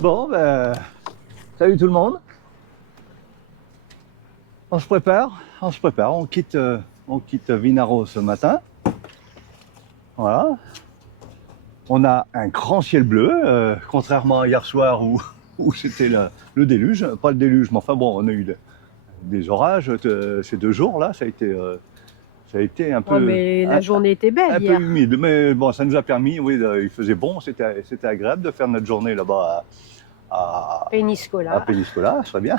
Bon, ben, salut tout le monde. On se prépare, on quitte Vinaro ce matin. Voilà. On a un grand ciel bleu, contrairement à hier soir où c'était le déluge. Pas le déluge, mais enfin bon, on a eu des orages ces 2 jours là, ça a été un peu, Ouais, mais la journée était belle un peu hier. humide. Mais bon, ça nous a permis, oui, il faisait bon, c'était agréable de faire notre journée là-bas à Péniscola. Péniscola, ça serait bien.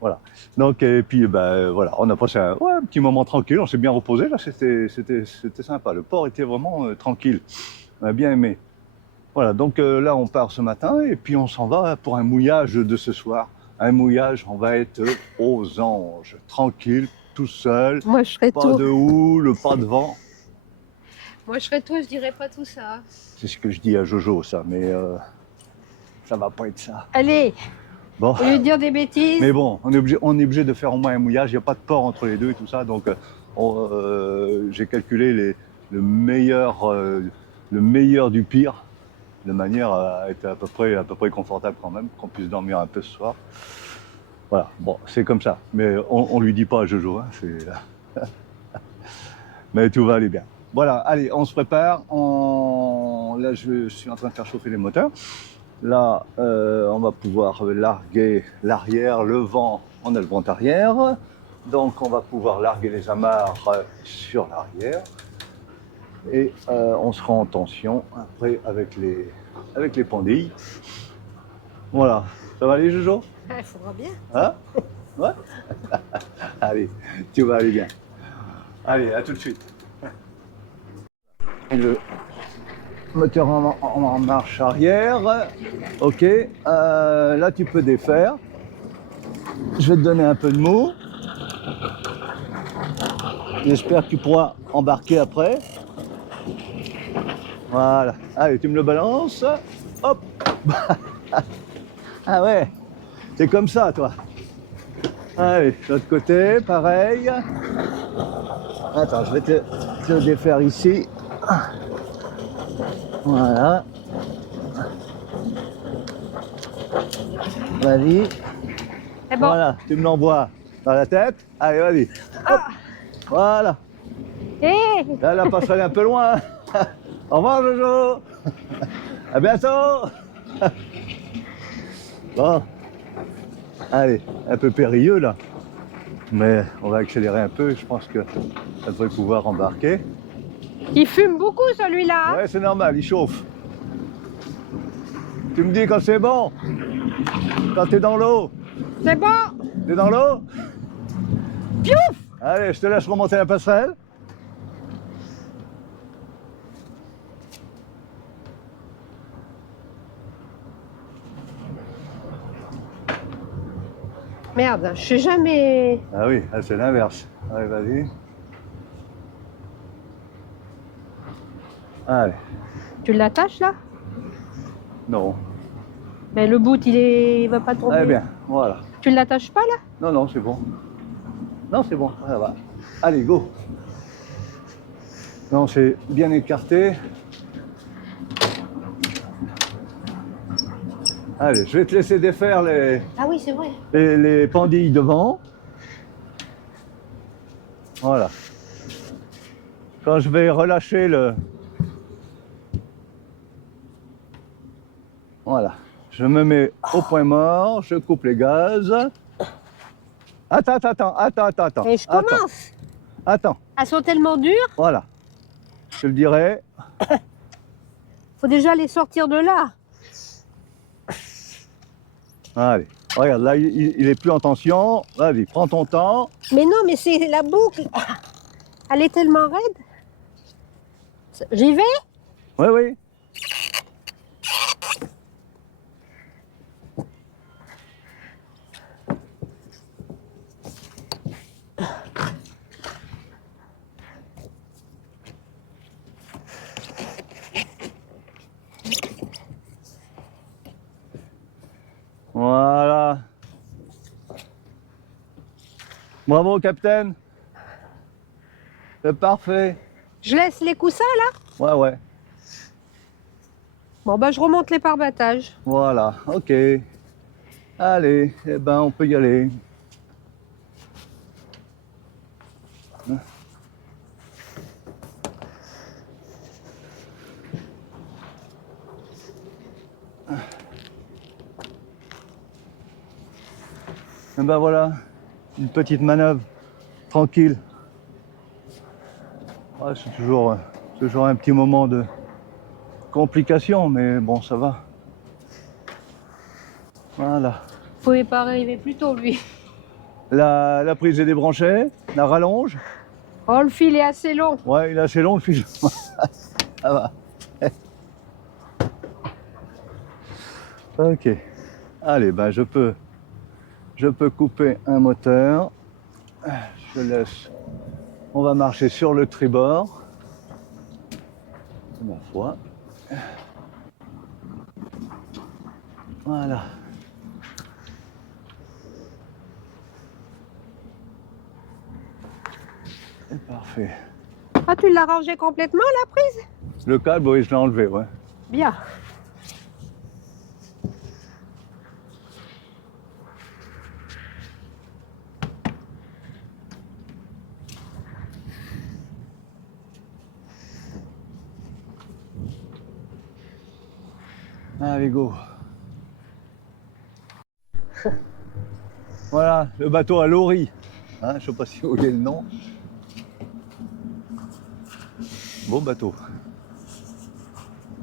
Voilà. Donc, et puis, voilà, on a passé un petit moment tranquille, on s'est bien reposé, là, c'était sympa. Le port était vraiment tranquille, on a bien aimé. Voilà, donc là, on part ce matin et puis on s'en va pour un mouillage de ce soir. Un mouillage, on va être aux anges, tranquille, tout seul, Moi, je serais pas tôt. de houle, pas de vent. Moi, je serais tôt, je dirais pas tout ça. C'est ce que je dis à Jojo, ça, mais ça va pas être ça. Allez, Bon. au lieu de dire des bêtises. Mais bon, on est obligé de faire au moins un mouillage, il n'y a pas de port entre les deux et tout ça, donc j'ai calculé le meilleur du pire, de manière à être à peu près confortable quand même, qu'on puisse dormir un peu ce soir. Voilà, bon, c'est comme ça, mais on lui dit pas à Jojo, hein, mais tout va aller bien. Voilà, allez, on se prépare, là je suis en train de faire chauffer les moteurs. Là, on va pouvoir larguer l'arrière, le vent, on a le vent arrière. Donc, on va pouvoir larguer les amarres sur l'arrière. Et on sera en tension après avec les pendilles. Voilà. Ça va aller, Jojo? Il faudra bien. Hein? Ouais? Allez, tout va aller bien. Allez, à tout de suite. Et le moteur en marche arrière. Ok. Là, tu peux défaire. Je vais te donner un peu de mou. J'espère que tu pourras embarquer après. Voilà. Allez, tu me le balances. Hop. Ah ouais. C'est comme ça, toi. Allez, de l'autre côté, pareil. Attends, je vais te le défaire ici. Voilà. Vas-y. C'est bon. Voilà, tu me l'envoies dans la tête. Allez, vas-y. Hop. Voilà. Hé, Là, la passerelle est un peu loin. Au revoir, Jojo. À bientôt. Bon. Allez, un peu périlleux là. Mais on va accélérer un peu. Je pense que ça devrait pouvoir embarquer. il fume beaucoup celui-là. Ouais, c'est normal, il chauffe. Tu me dis quand c'est bon. Quand t'es dans l'eau. C'est bon. T'es dans l'eau? Piouf. Allez, je te laisse remonter la passerelle. Merde, je sais jamais. Ah oui, c'est l'inverse. Allez, vas-y. Allez. Tu l'attaches là? Non. Mais le bout, il va pas tomber. Allez bien, voilà. Tu l'attaches pas là? Non, non, c'est bon. Non, c'est bon, ça va. Allez, go. Non, c'est bien écarté. Allez, je vais te laisser défaire Ah oui, c'est vrai. les pendilles devant. Voilà. Quand je vais relâcher le... Voilà. Je me mets au point mort, je coupe les gaz. Attends. Et je commence. Attends, Elles sont tellement dures, voilà. Je le dirai. faut déjà les sortir de là. Allez, regarde, là, il est plus en tension. Vas-y, prends ton temps. Mais non, mais c'est la boucle. Elle est tellement raide. J'y vais? Oui, oui. Voilà. Bravo, capitaine. C'est parfait. Je laisse les coussins là? Ouais. Bon, bah, je remonte les parbattages. Voilà, ok. Allez, eh ben, on peut y aller. Et ben voilà, une petite manœuvre tranquille. Ouais, c'est toujours un petit moment de complication, mais bon, ça va. Voilà. Vous pouvez pas arriver plus tôt, lui. La prise est débranchée, la rallonge. Oh, le fil est assez long. Ouais, il est assez long le fil. Ça va. Ok. Allez, ben je peux couper un moteur. Je laisse. On va marcher sur le tribord. Ma foi. Voilà. C'est parfait. Ah, tu l'as rangé complètement, la prise? Le câble, oui, je l'ai enlevé, ouais. Bien. Allez, go. Voilà, le bateau à Lori. Hein, je ne sais pas si vous voyez le nom. Beau bateau.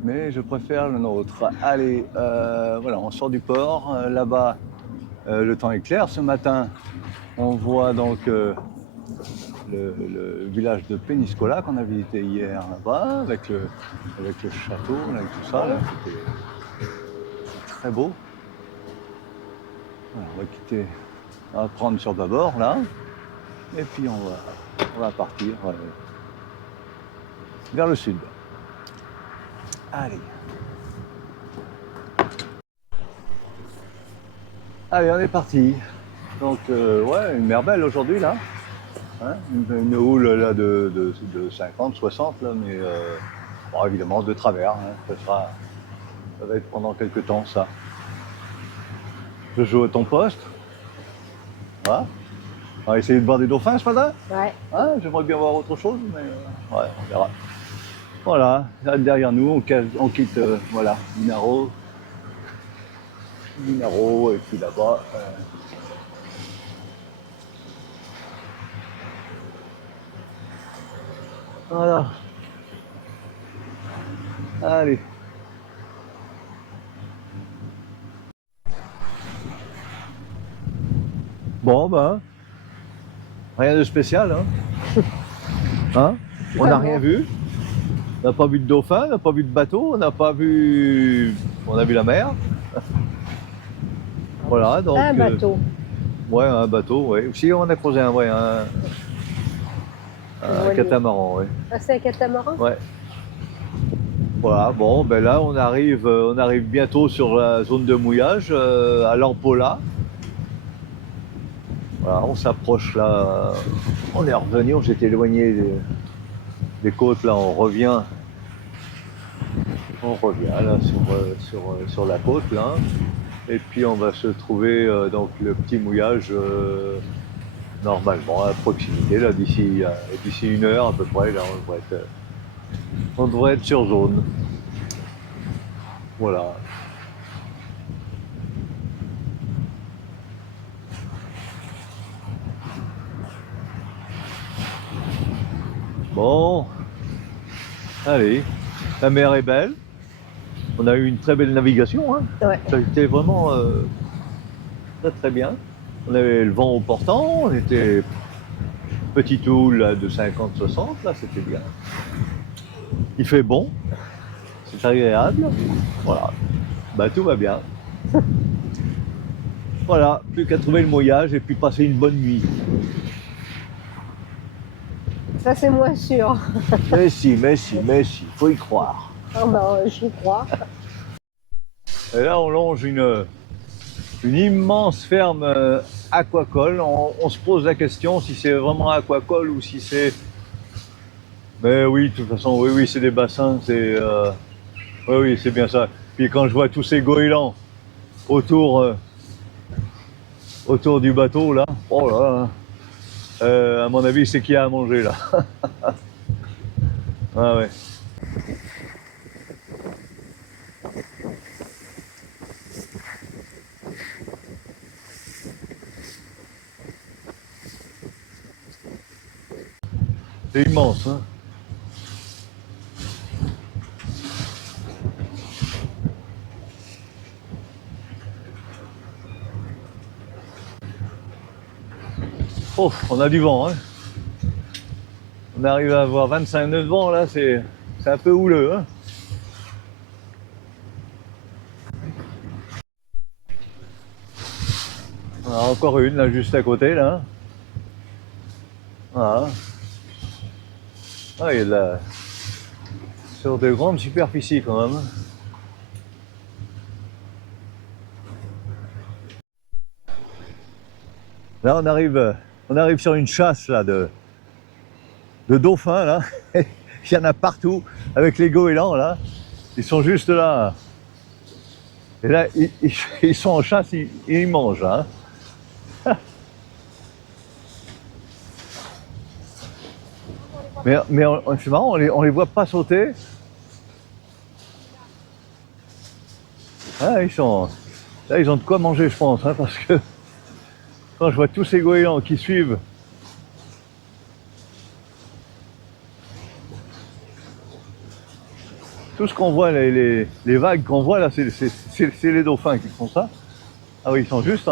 Mais je préfère le nôtre. Allez, voilà, on sort du port. Là-bas, le temps est clair. Ce matin, on voit donc le village de Péniscola qu'on a visité hier là-bas, avec le château, avec tout ça. C'est très beau. Voilà, on va quitter, on va prendre sur bâbord là, et puis on va partir vers le sud. Allez. Allez, on est parti. Donc, ouais, une mer belle aujourd'hui là. Hein, une houle là de 50, 60 là, mais bon, évidemment de travers. Hein, ça va être pendant quelques temps ça. Je joue à ton poste. Voilà. On va essayer de voir des dauphins ce matin. Ouais. Ah, j'aimerais bien voir autre chose, mais ouais, on verra. Voilà, là derrière nous, on quitte voilà, Minaro, et puis là-bas. Voilà. Allez. Bon, ben, rien de spécial, hein. Hein? On n'a rien vu. On n'a pas vu de dauphin, on n'a pas vu de bateau, on n'a pas vu. On a vu la mer. Voilà, donc. Un bateau. Ouais, un bateau, ouais. Si on a croisé un, ouais, un catamaran, ouais. Ah, c'est un catamaran? Ouais. Voilà, bon, ben là on arrive bientôt sur la zone de mouillage, à l'Ampola. Voilà, on s'approche là, on est revenu, on s'est éloigné des côtes, là on revient là sur la côte là, et puis on va se trouver donc le petit mouillage normalement à proximité là, d'ici 1 heure à peu près, là on devrait être sur zone. Voilà. Bon, allez, la mer est belle. On a eu une très belle navigation, hein. Ouais. Ça a été vraiment très très bien. On avait le vent au portant, on était petite houle là, de 50-60, là c'était bien. Il fait bon, c'est agréable, voilà. Bah tout va bien. Voilà, plus qu'à trouver le mouillage et puis passer une bonne nuit. Ça, c'est moins sûr. Mais si, faut y croire. Ah bah, j'y crois. Et là, on longe une immense ferme aquacole. On se pose la question si c'est vraiment aquacole ou si c'est... Mais oui, de toute façon, oui, c'est des bassins. Oui, oui, c'est bien ça. Puis quand je vois tous ces goélands autour, autour du bateau, là, oh là là, à mon avis, c'est qu'il y a à manger, là. Ah ouais. C'est immense, hein. Oh, on a du vent, hein. On arrive à avoir 25 nœuds de vent, là, c'est un peu houleux, hein. On a encore une, là, juste à côté, là. Voilà. Ah, il y a de la... sur de grandes superficies, quand même. Là, on arrive sur une chasse, là, de dauphins, là. Il y en a partout, avec les goélands, là. Ils sont juste là. Et là, ils sont en chasse, ils mangent, hein. Mais c'est marrant, on les voit pas sauter. Ah, là, ils ont de quoi manger, je pense, hein, parce que quand je vois tous ces goélands qui suivent, tout ce qu'on voit, les vagues qu'on voit là, c'est les dauphins qui font ça. Ah oui, ils sont juste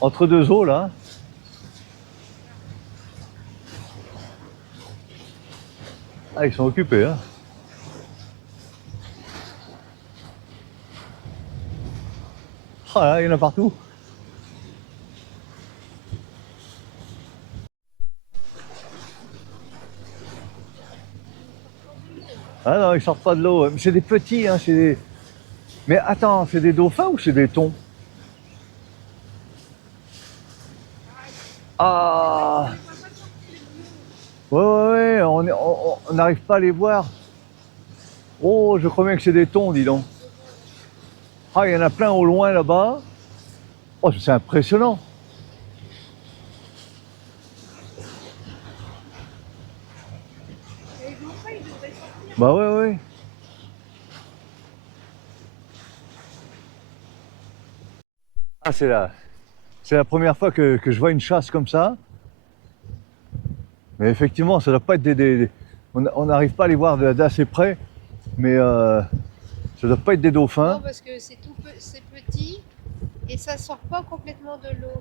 entre deux eaux là. Ah, ils sont occupés, hein. Ah là, il y en a partout. Ah non, ils sortent pas de l'eau. C'est des petits, hein, c'est des... Mais attends, c'est des dauphins ou c'est des thons? Ah, ouais, on n'arrive pas à les voir. Oh, je crois bien que c'est des thons, dis donc. Ah, il y en a plein au loin là-bas. Oh, c'est impressionnant. Bah ouais, ouais. Ah, c'est la première fois que je vois une chasse comme ça. Mais effectivement, ça doit pas être on n'arrive pas à les voir d'assez près, mais ça doit pas être des dauphins. Non, parce que c'est petit et ça sort pas complètement de l'eau.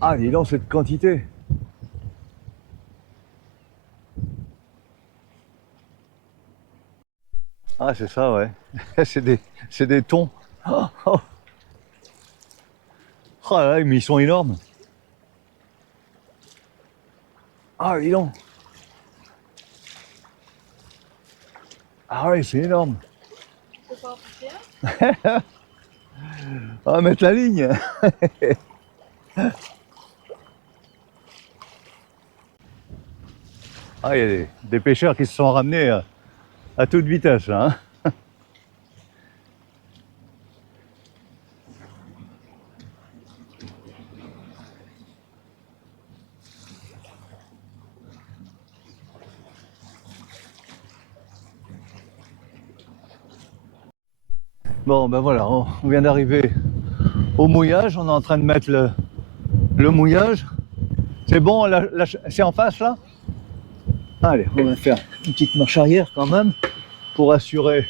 Ah, dis donc, cette quantité. Ah, c'est ça, ouais. C'est des thons. Oh, oh. Oh là là, mais ils sont énormes. Ah, dis donc. Ah ouais, c'est énorme. On va mettre la ligne. Ah, il y a des pêcheurs qui se sont ramenés à toute vitesse, là, hein. Bon, ben voilà, on vient d'arriver au mouillage. On est en train de mettre le mouillage. C'est bon, c'est en face, là? Allez, on va faire une petite marche arrière quand même pour assurer.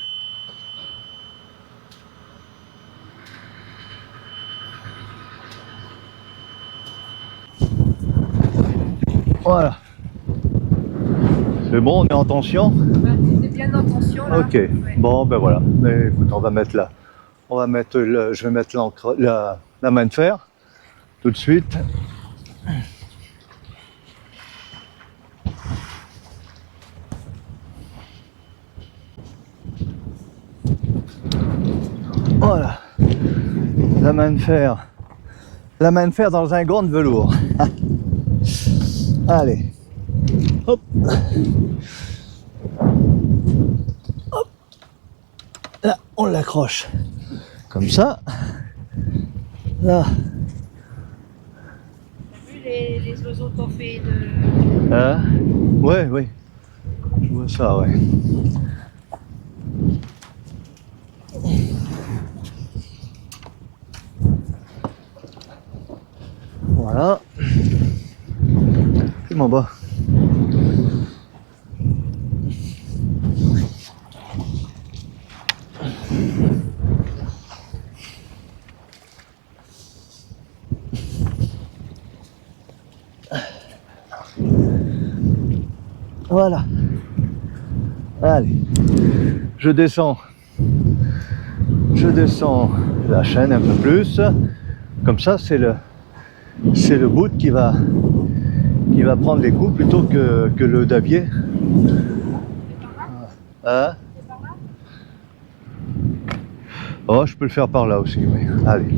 Voilà. C'est bon, on est en tension? On est bien en tension là. Ok. Ouais. Bon, ben voilà. Mais écoute, on va mettre là. On va mettre je vais mettre la main de fer tout de suite. Voilà. La main de fer. La main de fer dans un gant de velours. Allez. Hop. Là, on l'accroche comme ça. Là. T'as vu les oiseaux qu'on fait de... Ouais, ouais. Je vois ça, ouais. Voilà. C'est mon bas. Voilà. Allez. Je descends. Je descends la chaîne un peu plus. Comme ça, c'est le bout qui va prendre les coups plutôt que le davier. Hein? Oh, je peux le faire par là aussi, oui. Allez.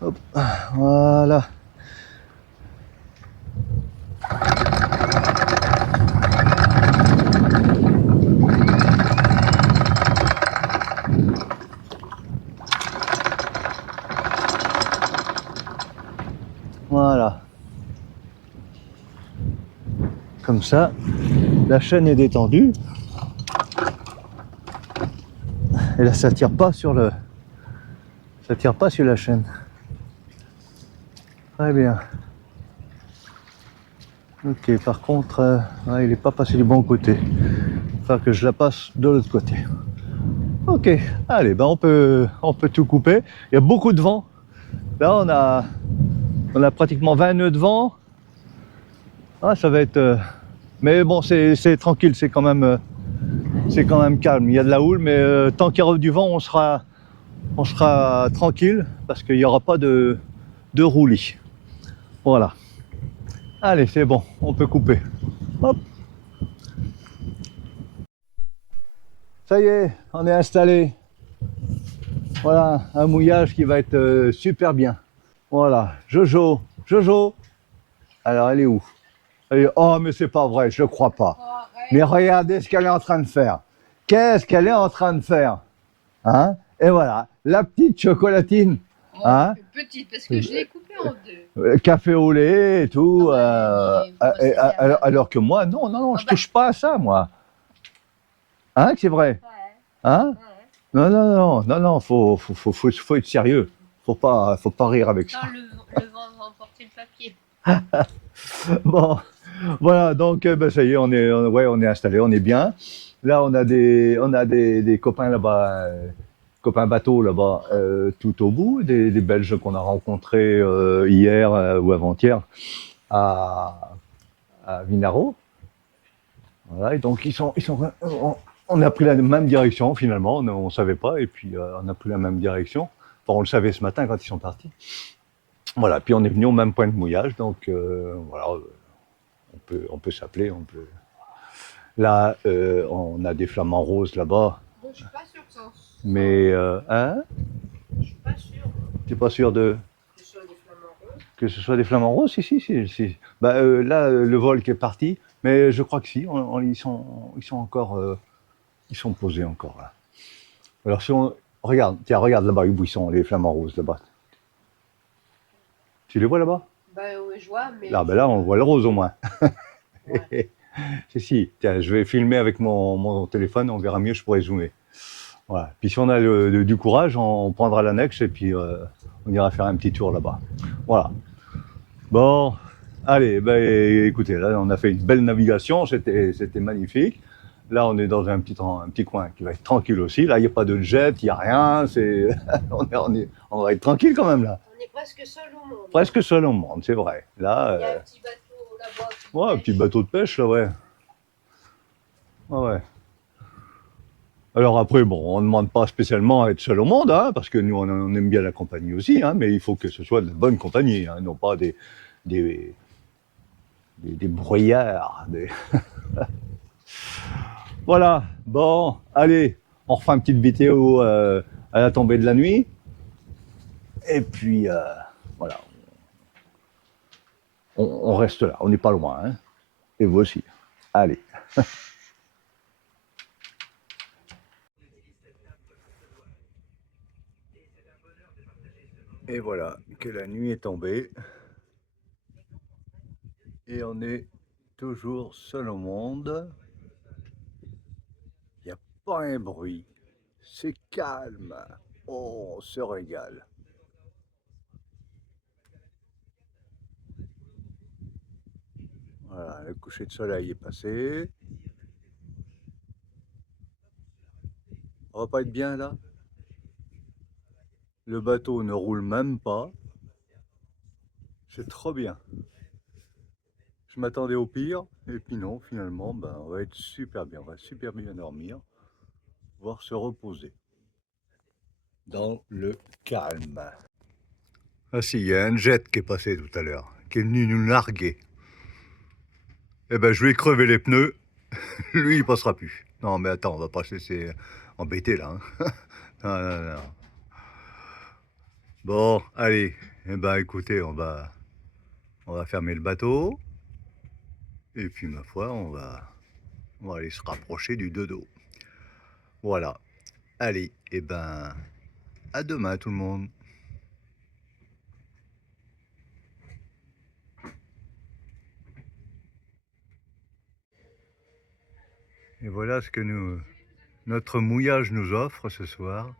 Hop. Voilà. Voilà. Comme ça, la chaîne est détendue. Et là, ça tire pas sur le... Ça tire pas sur la chaîne. Très bien. Ok, par contre, ouais, il n'est pas passé du bon côté. Il va falloir que je la passe de l'autre côté. Ok, allez, ben on peut tout couper. Il y a beaucoup de vent. Là, on a pratiquement 20 nœuds de vent. Ah, ça va être... Mais bon, c'est tranquille, c'est quand même calme. Il y a de la houle, mais tant qu'il y aura du vent, on sera tranquille parce qu'il n'y aura pas de roulis. Voilà. Allez, c'est bon, on peut couper. Hop. Ça y est, on est installé. Voilà, un mouillage qui va être super bien. Voilà, Jojo, Jojo. Alors, elle est où? Oh, mais c'est pas vrai, je ne crois pas. Mais regardez ce qu'elle est en train de faire. Qu'est-ce qu'elle est en train de faire? Hein? Et voilà, la petite chocolatine. Hein? Petite, parce que je l'ai coupée en deux. Café au lait et tout. Alors que moi, non, je bah. touche pas à ça, moi. Hein, c'est vrai? Ouais. Hein? Ouais. Non, faut être sérieux. Faut pas rire avec ça. Non, le vent va emporter le papier. Bon, voilà, donc ben, ça y est, on est installé, on est bien. Là, on a des copains là-bas, copains bateaux là-bas, tout au bout, des Belges qu'on a rencontrés hier ou avant-hier à Vinaro. Voilà, et donc on a pris la même direction finalement, on ne savait pas, et puis on a pris la même direction. Enfin, on le savait ce matin quand ils sont partis. Voilà, puis on est venu au même point de mouillage, donc voilà, on peut s'appeler, on peut. Là, on a des flamants roses là-bas. Bon, je suis pas sûre que ça. Mais, hein? Je suis pas sûre T'es pas sûr de. que ce soit des flamants roses. Que ce soit des flamants roses? Si. Bah, là, le vol qui est parti, mais je crois que si, ils sont encore. Ils sont posés encore là. Alors, si on. Regarde, tiens, regarde là-bas où ils sont, les flamants roses là-bas. Tu les vois là-bas? Bah oui, je vois, mais. Là, ben là, on voit le rose au moins. Ouais. Si, tiens, je vais filmer avec mon téléphone, on verra mieux, je pourrais zoomer. Voilà. Puis si on a du courage, on prendra l'annexe et puis on ira faire un petit tour là-bas. Voilà. Bon, allez, ben, écoutez, là on a fait une belle navigation, c'était magnifique. Là on est dans un petit coin qui va être tranquille aussi. Là il n'y a pas de jet, il n'y a rien. On va être tranquille quand même là. On est presque seul au monde. Presque seul au monde, c'est vrai. Là, il y a un petit bateau là-bas. Ouais, un petit bateau de pêche là, ouais. Ouais. Alors après, bon, on ne demande pas spécialement à être seul au monde, hein, parce que nous, on aime bien la compagnie aussi, hein, mais il faut que ce soit de bonne compagnie, hein, non pas des brouillards. Voilà, bon, allez, on refait une petite vidéo à la tombée de la nuit. Et puis, voilà, on reste là, on n'est pas loin. Hein, et vous aussi. Allez. Et voilà que la nuit est tombée. Et on est toujours seul au monde. Il n'y a pas un bruit. C'est calme. Oh, on se régale. Voilà, le coucher de soleil est passé. On va pas être bien là? Le bateau ne roule même pas. C'est trop bien. Je m'attendais au pire, et puis non, finalement, ben, on va être super bien. On va super bien dormir, voire se reposer dans le calme. Ah si, il y a un jet qui est passé tout à l'heure, qui est venu nous larguer. Eh ben, je lui ai crevé les pneus. Lui, il passera plus. Non, mais attends, on va pas se laisser embêter là. Hein. Non, non, non. Bon, allez. Eh ben, écoutez, on va fermer le bateau. Et puis, ma foi, on va aller se rapprocher du dodo. Voilà. Allez, eh ben, à demain tout le monde. Et voilà ce que notre mouillage nous offre ce soir.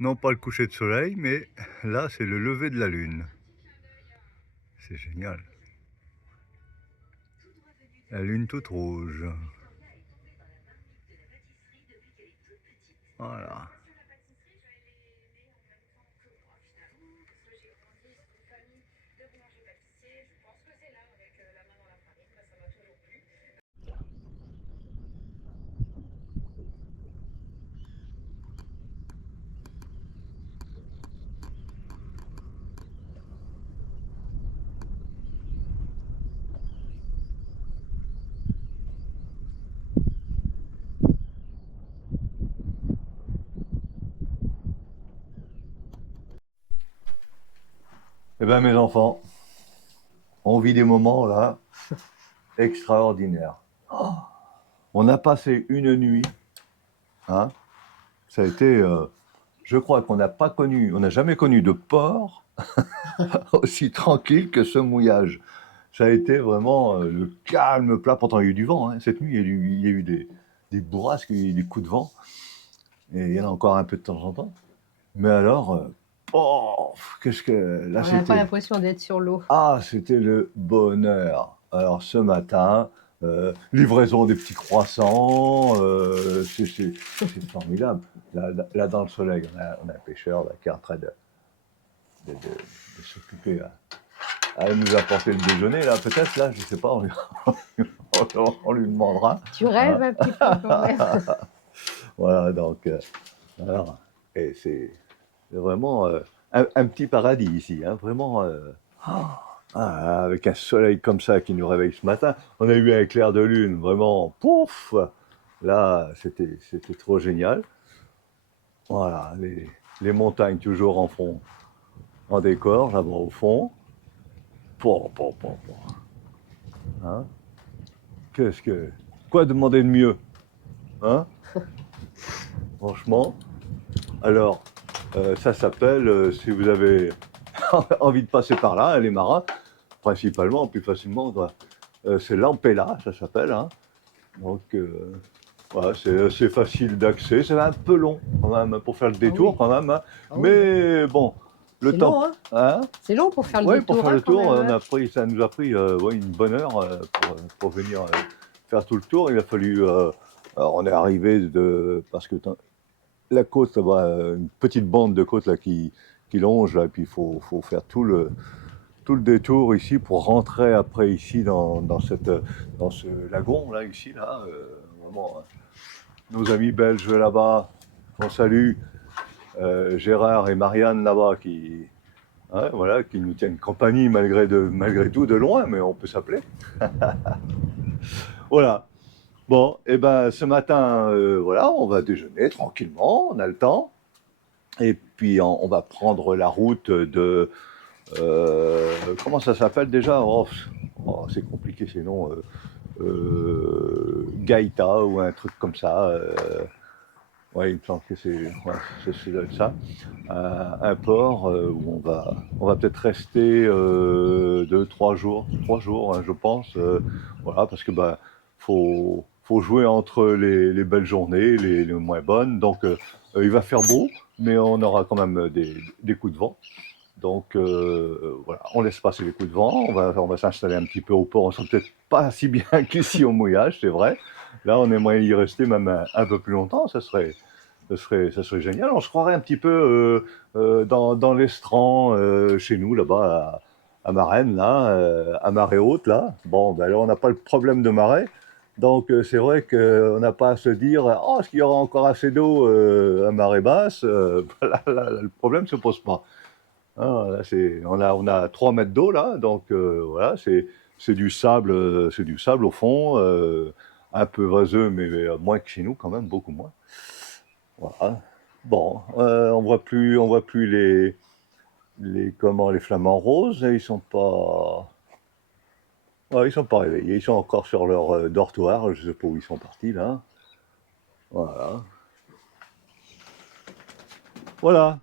Non pas le coucher de soleil, mais là c'est le lever de la lune. C'est génial. La lune toute rouge. Voilà. Eh bien mes enfants, on vit des moments là extraordinaires. Oh, on a passé une nuit, hein, ça a été, je crois qu'on n'a pas connu, on n'a jamais connu de port aussi tranquille que ce mouillage. Ça a été vraiment le calme plat. Pourtant, il y a eu du vent. Hein. Cette nuit, il y a eu des bourrasques, il y a eu des coups de vent. Et il y en a encore un peu de temps en temps. Mais alors, oh, qu'est-ce que. Là, On n'a pas l'impression d'être sur l'eau. Ah, c'était le bonheur. Alors, ce matin, livraison des petits croissants, c'est formidable. Là, dans le soleil, on a un pêcheur là, qui est en train de s'occuper. Elle nous a apporté le déjeuner, là, peut-être, là, je sais pas, on lui demandera. Tu rêves un petit peu quand même. Voilà, donc, alors, et c'est vraiment un petit paradis ici, hein, vraiment, avec un soleil comme ça qui nous réveille ce matin. On a eu un éclair de lune, vraiment, pouf, là, c'était trop génial. Voilà, les montagnes toujours en fond, en décor, là-bas au fond. Hein? Qu'est-ce que. Quoi demander de mieux? Hein? Franchement. Alors, ça s'appelle, si vous avez envie de passer par là, les marins, principalement, plus facilement, c'est l'Ampela, ça s'appelle. Hein? Donc, voilà, c'est assez facile d'accès. C'est un peu long, quand même, pour faire le détour, quand même. Hein? Mais bon, le temps. Long, hein? C'est long pour faire le détour. Oui, pour faire le tour, même, ça nous a pris une bonne heure pour venir faire tout le tour. Il a fallu. Alors on est arrivé parce que la côte, là-bas, une petite bande de côte là, qui longe, là, et puis il faut faire tout le détour ici pour rentrer après ici dans ce lagon là, ici, là. Vraiment, hein. Nos amis belges là-bas, on salue Gérard et Marianne là-bas qui nous tiennent compagnie malgré tout de loin, mais on peut s'appeler. Voilà. Bon, et ben ce matin, voilà, on va déjeuner tranquillement, on a le temps. Et puis on va prendre la route de. Comment ça s'appelle déjà? C'est compliqué ces noms. Gaïta ou un truc comme ça. Ouais, il me semble que ça doit être ça. Un port où on va peut-être rester 2, 3 jours, 3 jours, hein, je pense. Voilà, parce que bah, faut jouer entre les belles journées, les moins bonnes. Donc, il va faire beau, mais on aura quand même des coups de vent. Donc voilà, on laisse passer les coups de vent, on va s'installer un petit peu au port, on sera peut-être pas si bien qu'ici au mouillage, c'est vrai. Là, on aimerait y rester même un peu plus longtemps, ça serait génial. On se croirait un petit peu dans l'estran chez nous, là-bas, à Marennes, là, à marée haute, là. Bon, ben là, on n'a pas le problème de marée. Donc, c'est vrai qu'on n'a pas à se dire, oh, est-ce qu'il y aura encore assez d'eau à marée basse. Le problème ne se pose pas. Ah, là, on a 3 mètres d'eau, là. Donc, voilà, c'est du sable au fond, un peu vaseux, mais moins que chez nous, quand même, beaucoup moins. Voilà. Bon, on voit plus les flamants roses. Ils sont pas, ouais, ils sont pas réveillés. Ils sont encore sur leur dortoir. Je sais pas où ils sont partis là. Voilà. Voilà.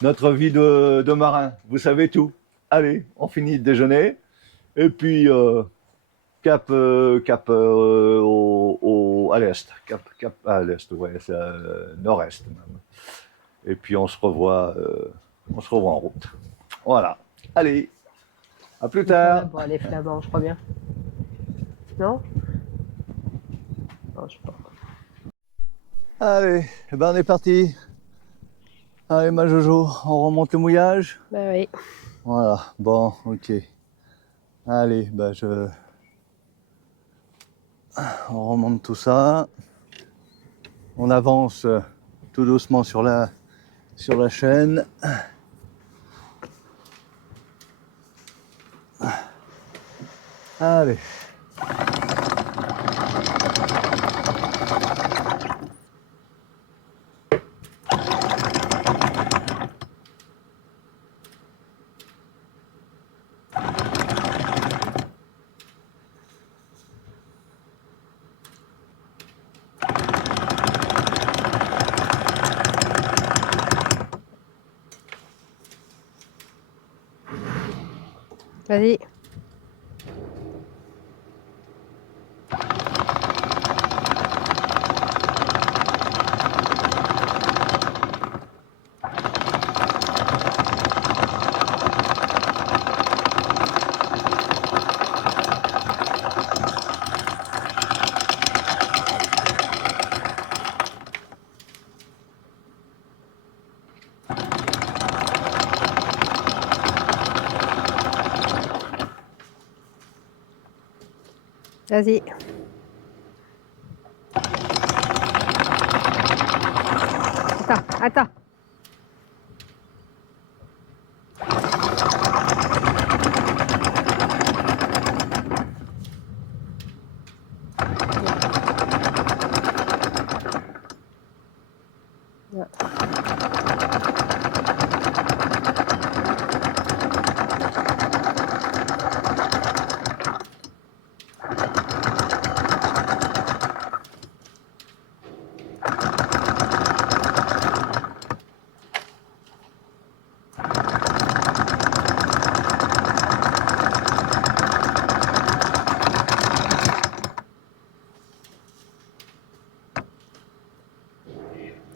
Notre vie de marin. Vous savez tout. Allez, on finit de déjeuner. Et puis à l'est. Cap à l'est, ouais, c'est nord-est même. Et puis on se revoit en route. Voilà. Allez, à plus Ils sont tard. là-bas, les flamands, je crois bien. Non? Non, je sais pas. Allez, eh ben on est parti. Allez, ma Jojo, on remonte le mouillage. Ben oui. Voilà, bon, ok. Allez, on remonte tout ça. On avance tout doucement sur la chaîne. Allez. Vas-y. Vas-y. Attends.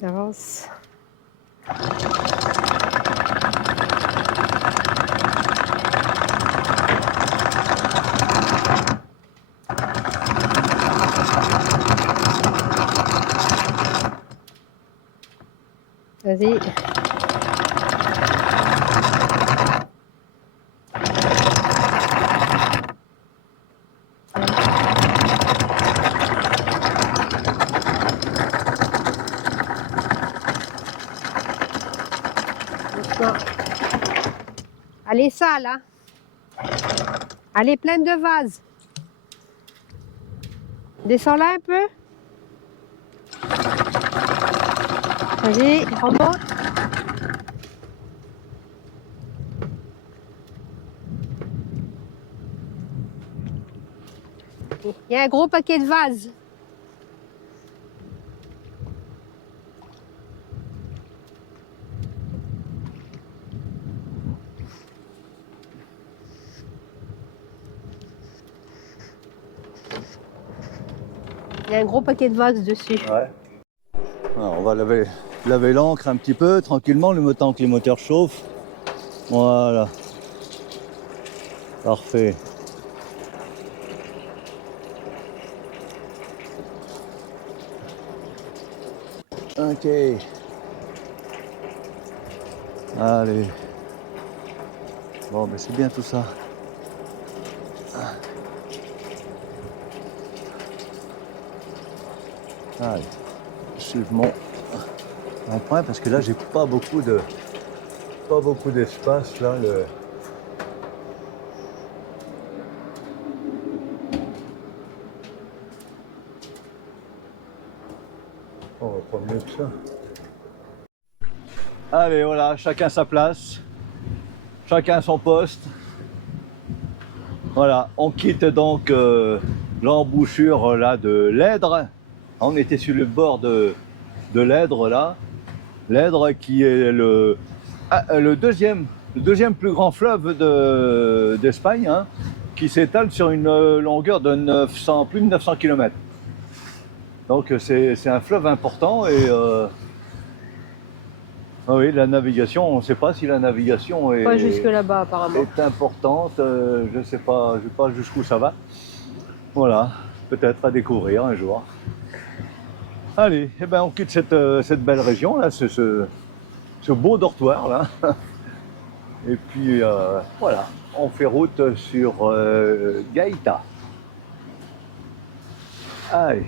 Avance. Vas-y. Doucement. Elle est sale, hein? Elle est pleine de vases. Descends là un peu. Vas-y, remonte. Il y a un gros paquet de vases. Il y a un gros paquet de vases dessus. Ouais. Alors, on va laver l'encre un petit peu, tranquillement, le temps que les moteurs chauffent. Voilà. Parfait. Ok. Allez. Bon, mais c'est bien tout ça. Allez. Suivre mon point parce que là j'ai pas beaucoup d'espace là. On va pas mieux que ça. Allez, voilà, chacun sa place, chacun son poste. Voilà, on quitte donc l'embouchure là de l'Èdre. On était sur le bord de l'Èdre là. L'Èdre qui est le deuxième plus grand fleuve d'Espagne, hein, qui s'étale sur une longueur de plus de 900 km. Donc c'est un fleuve important et oui, la navigation, on ne sait pas si la navigation est, Pas jusque là-bas apparemment. est importante, je ne sais pas jusqu'où ça va. Voilà, peut-être à découvrir un jour. Allez, eh ben on quitte cette belle région, là, ce beau dortoir là. Et puis voilà, on fait route sur Gaïta. Allez.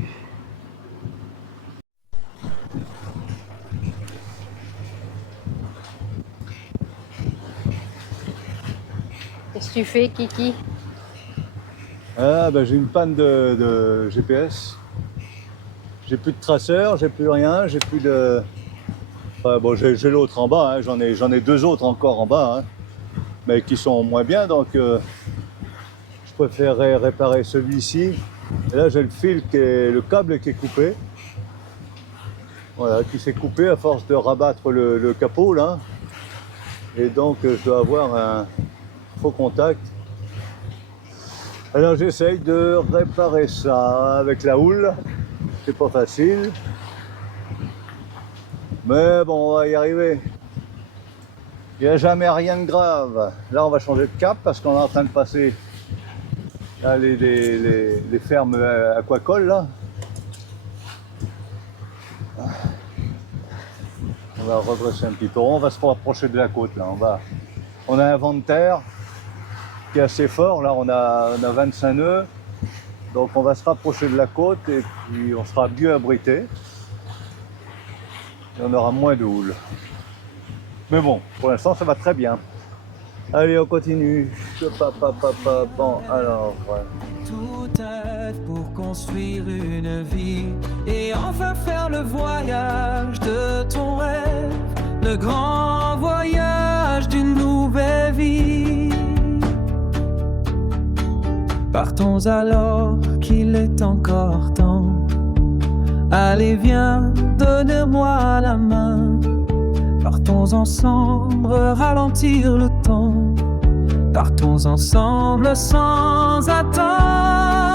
Qu'est-ce que tu fais, Kiki? Ah, ben, j'ai une panne de GPS. J'ai plus de traceur, j'ai plus rien, j'ai plus de... Enfin, bon, j'ai l'autre en bas, hein. J'en ai deux autres encore en bas, hein, mais qui sont moins bien, donc je préférerais réparer celui-ci. Et là, j'ai le câble qui est coupé. Voilà, qui s'est coupé à force de rabattre le capot, là. Et donc, je dois avoir un faux contact. Alors, j'essaye de réparer ça avec la houle. C'est pas facile, mais bon, on va y arriver. Il n'y a jamais rien de grave. Là, on va changer de cap parce qu'on est en train de passer là, les fermes aquacoles là. On va redresser un petit tour. On va se rapprocher de la côte là. On a un vent de terre qui est assez fort. Là, on a 25 nœuds. Donc on va se rapprocher de la côte et puis on sera mieux abrité. Et on aura moins de houle. Mais bon, pour l'instant ça va très bien. Allez, on continue. Bon, alors... Tout aide pour construire une vie et enfin faire le voyage de ton rêve, le grand voyage d'une nouvelle vie. Partons alors qu'il est encore temps. Allez viens, donne-moi la main. Partons ensemble, ralentir le temps. Partons ensemble sans attendre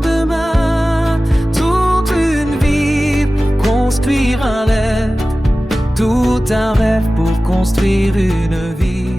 demain. Toute une vie pour construire un rêve. Tout un rêve pour construire une vie.